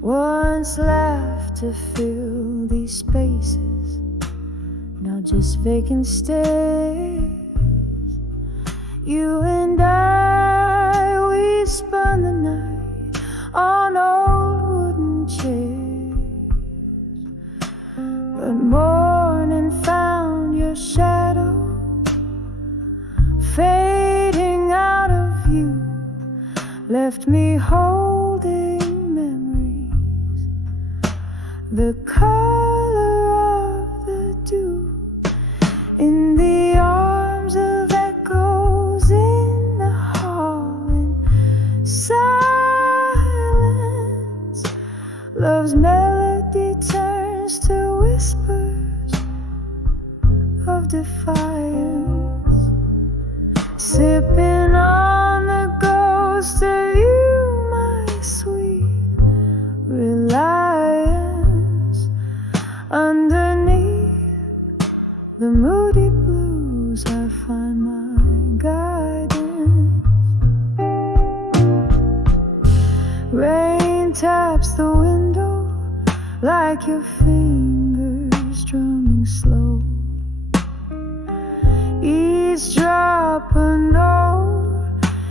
Once laughter filled these spaces, now just vacant stares. You and I, we spun the night on old wooden chairs, but morning found your shadow fading out of view, left me holding the color of the dew in the arms of echoes in the hall. In silence, love's melody turns to whispers of defiance, sipping on the ghost of you, my sweet reliance. Underneath the moody blues, I find my guidance. Rain taps the window like your fingers drumming slow. Each drop a note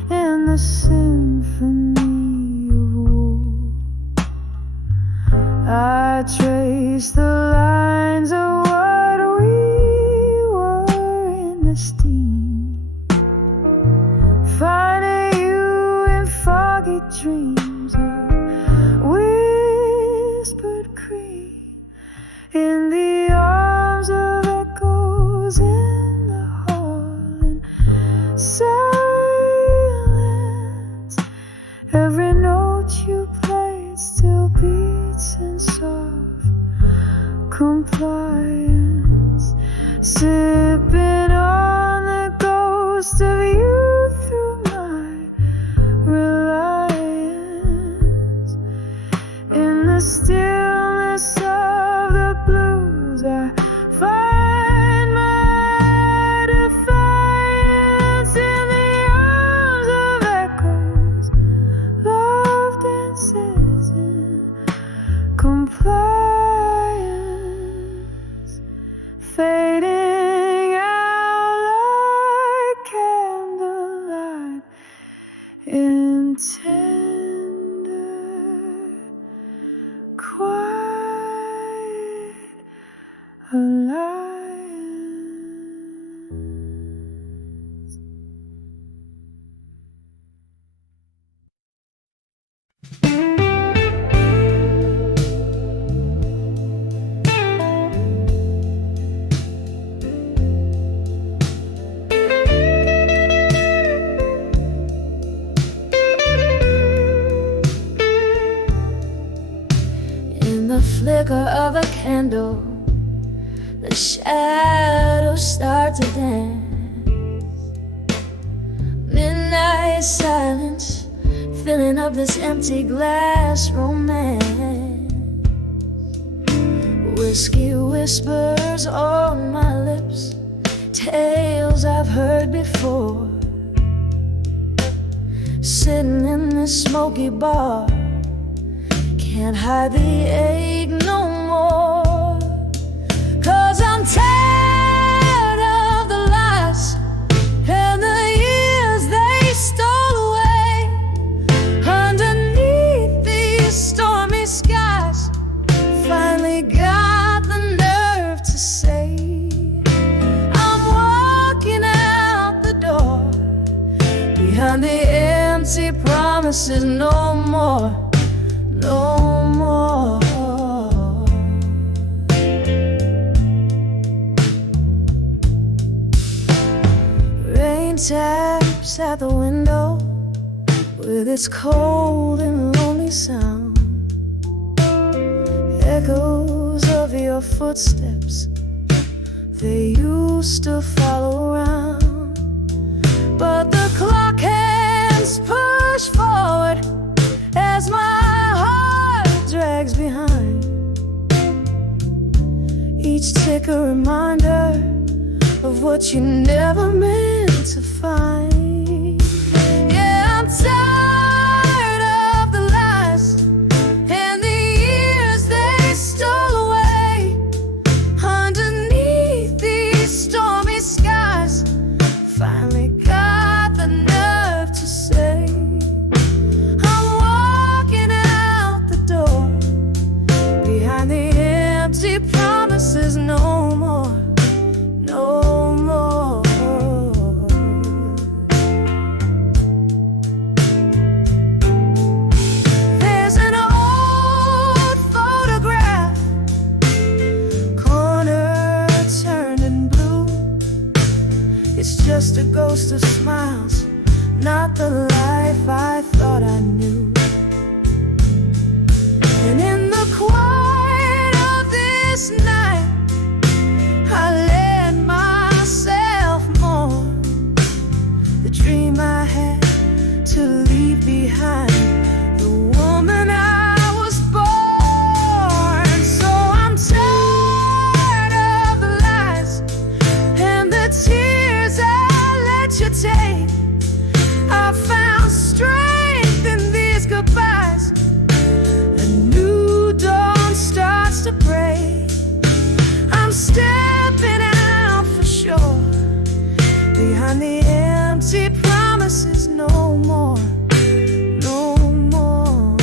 in the symphony of woe. I trace the lines of what we were in the steam, finding you in foggy dreams of whispered cream in the arms of echoes in the hall. In silence, every note you played still beats in soft compliance, sipping on the ghost of you through my reliance. In the stillness of the blues, I find my defiance in the arms of echoes, loved In the flicker of a candle, the shadows start to dance. Midnight silence, filling up this empty glass romance. Whiskey whispers on my lips, tales I've heard before. Sitting in this smoky bar, can't hide the ache no more. 'Cause I'm tired of the lies and the years they stole away. Underneath these stormy skies, finally got the nerve to say, I'm walking out the door, behind the empty promises, no more, no more. Rain taps at the window with its cold and lonely sound. Echoes of your footsteps, they used to follow around. But the clock hands push forward as my heart drags behind. Each tick a reminder of what you never meant to find. Yeah, I'm tired of the lies and the years they stole away. Underneath these stormy skies, finally got the nerve to say, I'm walking out the door, behind the empty promises, no more, no more. There's an old photograph, corner turned in blue. It's just a ghost of smiles, not the life I thought I knew. And in the quiet of this night, I let myself mourn the dream I had to leave behind, the woman I was born. So I'm tired of the lies and the tears I let you take. I found strength in these goodbyes. A new dawn starts to break. I'm stepping out for sure, behind the empty promises, no more, no more.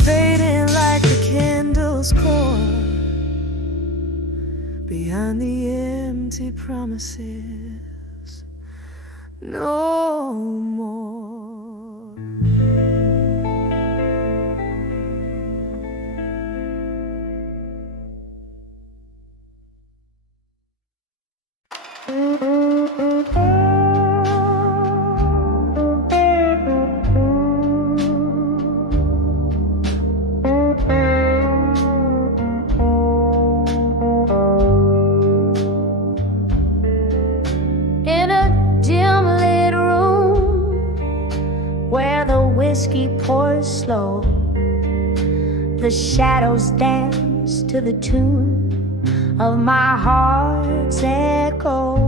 Fading like the candle's core, behind the empty promises, no more. In a dim lit room where the whiskey pours slow, the shadows dance to the tune of my heart's echo.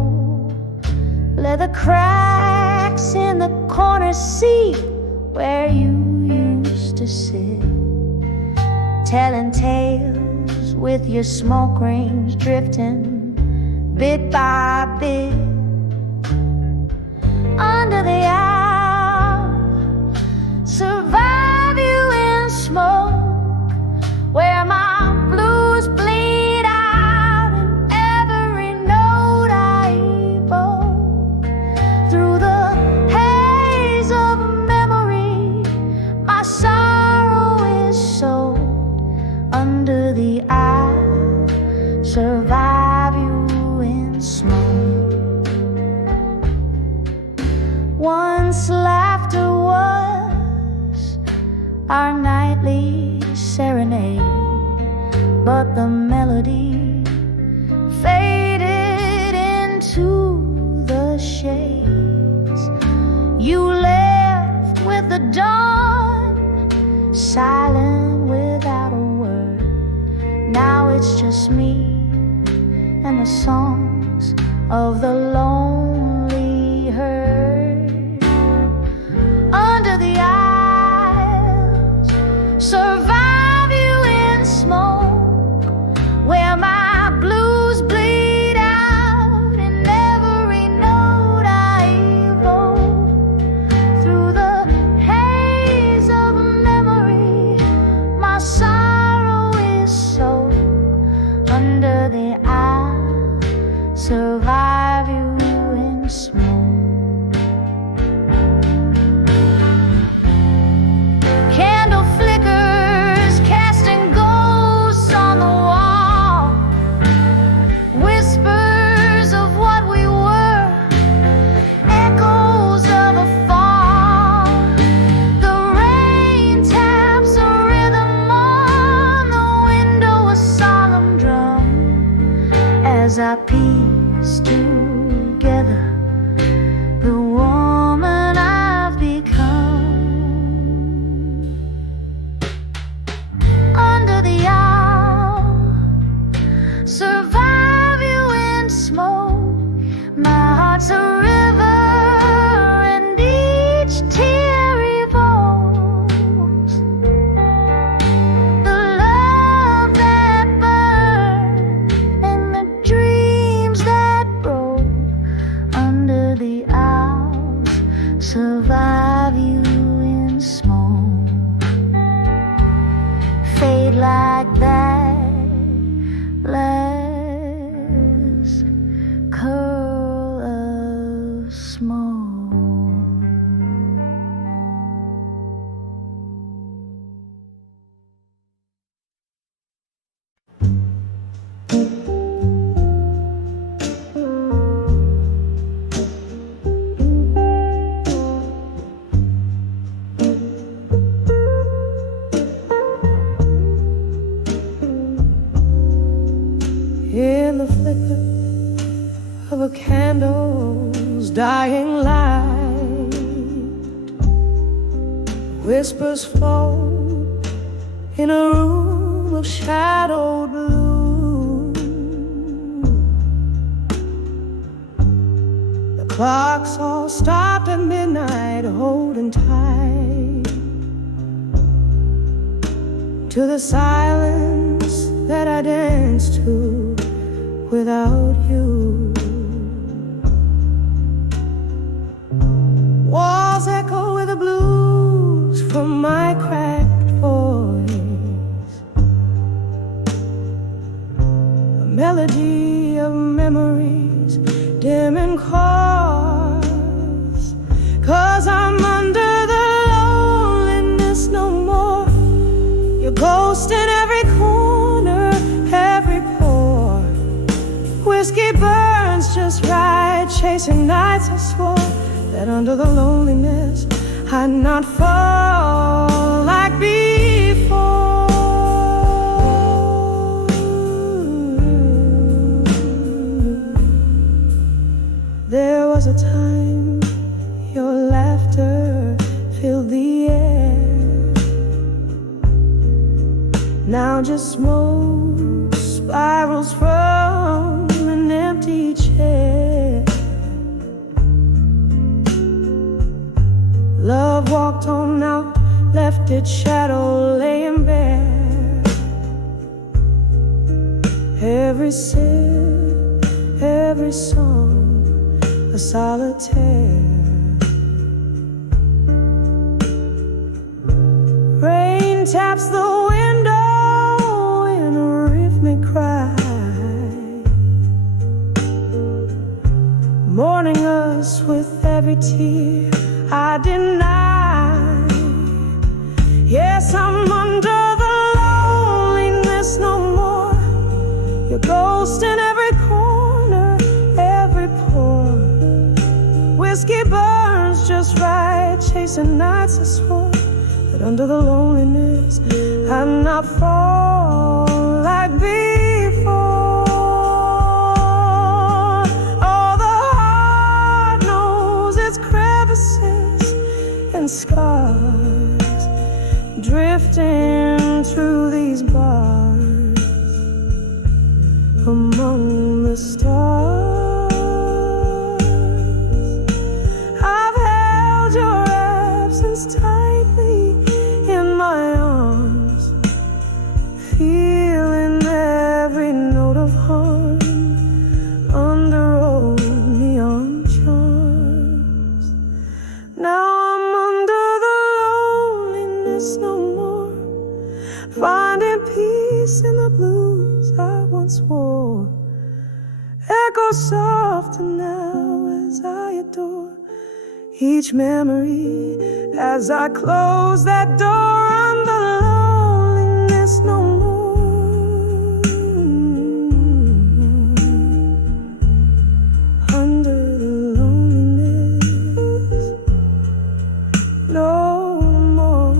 Leather cracks in the corner seat where you used to sit, telling tales with your smoke rings drifting bit by bit. Under the eye, survive you in smoke, where my blues bleed out in every note I evoke. Through the haze of a our nightly serenade, but the melody faded into the shades. You left with the dawn, silent without a word. Now it's just me and the songs of the lonely herd. Under the aisles, survive you in smoke, where my blues bleed out in every note I evoke. Through the haze of memory, my sorrow is so. Under the aisle, survive you in smoke. Candle flickers, casting ghosts on the wall. Whispers of what we were, echoes of a fall. The rain taps a rhythm on the window, a solemn drum, as I piece together the woman I've become. Under the owl, survive you in smoke. My heart's a river, and each tear evokes the love that burned and the dreams that broke. Under the owls, survive you in smoke. Fade like that last curl of smoke. In the flicker of a candle's dying light, whispers float in a room of shadowed blue. The clocks all stopped at midnight, holding tight to the silence that I danced to without you. Walls echo with the blues from my cracked voice, a melody of memories dim and coarse. 'Cause I'm under the loneliness no more. Your ghost in every corner, every pore. Whiskey burns just right, chasing nights I swore that under the loneliness I'd not fall like before. There was a time your laughter filled the air. Now just smoke spirals from an empty chair. Love walked on out, left its shadow laying bare. Every sip, every song, a solitaire. Rain taps the window in a rhythmic cry, mourning us with every tear I deny. Yes, I'm under the loneliness no more. Your ghost in every corner, every pore. Whiskey burns just right, chasing nights I swore that under the loneliness I'm not fall like before. All the heart knows its crevices and scars, drifting through these bars among the stars. I've held your absence tightly in my arms, feeling every note of harm under old neon charms. Now I'm under the loneliness no more, finding peace in the blues I once wore. Echo softer now as I adore each memory as I close that door. Under loneliness no more, under the loneliness no more.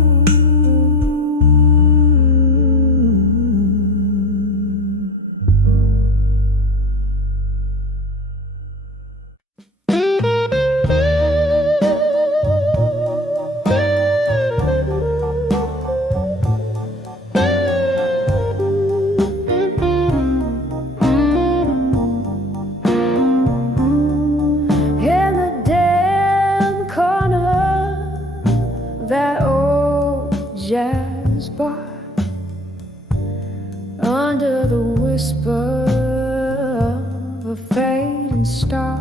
In the dim corner of that old jazz bar, under the whisper of a fading star,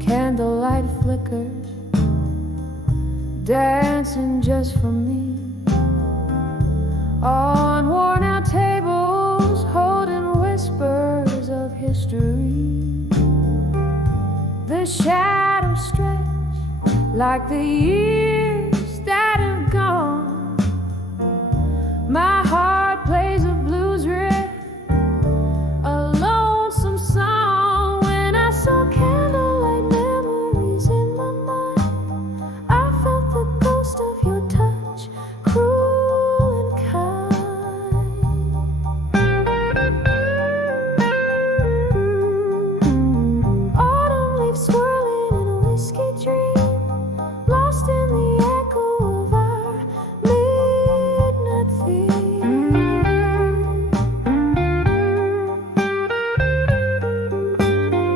candlelight flickers, dancing just for me, on worn-out tables holding whispers of history. The shadows stretch like the years that have gone. My heart plays a blues riff, a lonesome song. When I saw candlelight memories in my mind, I felt the ghost of your touch, cruel and kind. Autumn leaves swirling in a whiskey dream, lost in the echo of our midnight theme.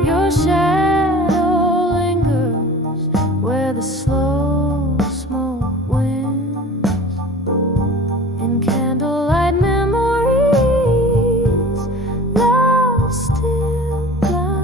Your shadow lingers where the slow smoke winds, in candlelight memories, love still blind.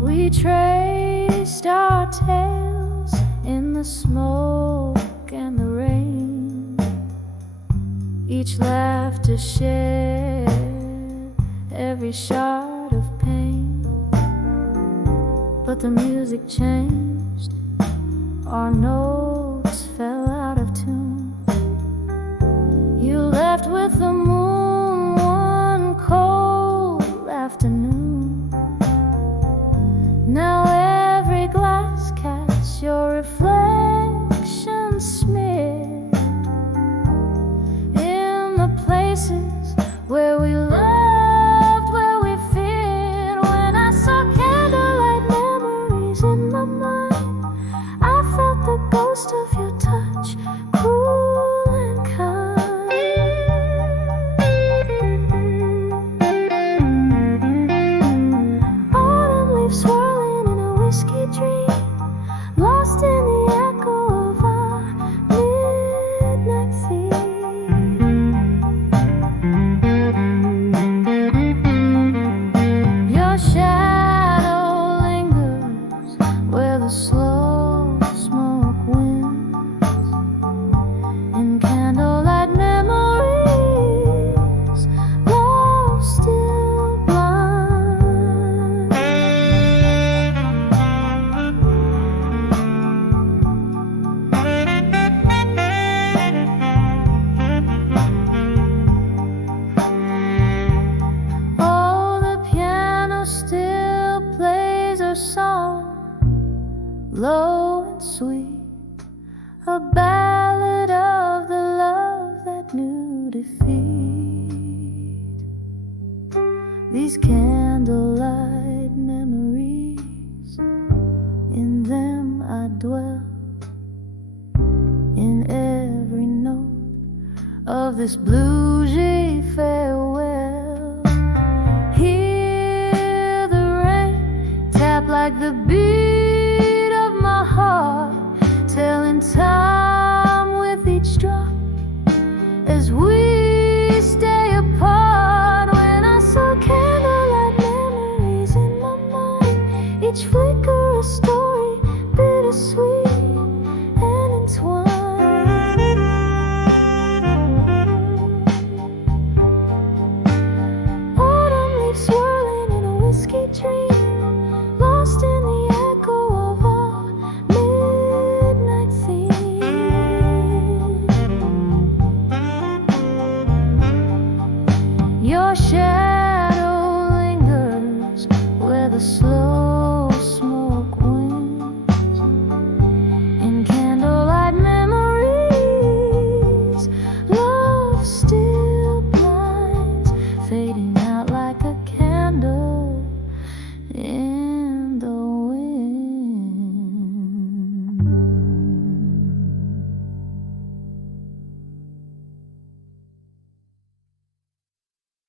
We traced our tales in the smoke and the rain, each laugh to share every shard of pain. But the music changed, our notes fell out of tune. You left with the moon one cold afternoon. Now every glass catches your reflection smeared in the places where we loved, where we feared. When I saw candlelight memories in my mind, I felt the ghost of your touch, cruel and kind. Autumn leaves swirling in a whiskey dream, lost in the echo of our midnight theme. Your shadow lingers where the slow smoke winds, these candlelight memories. In them I dwell, in every note of this bluesy farewell. Hear the rain tap like the beat of my heart, telling time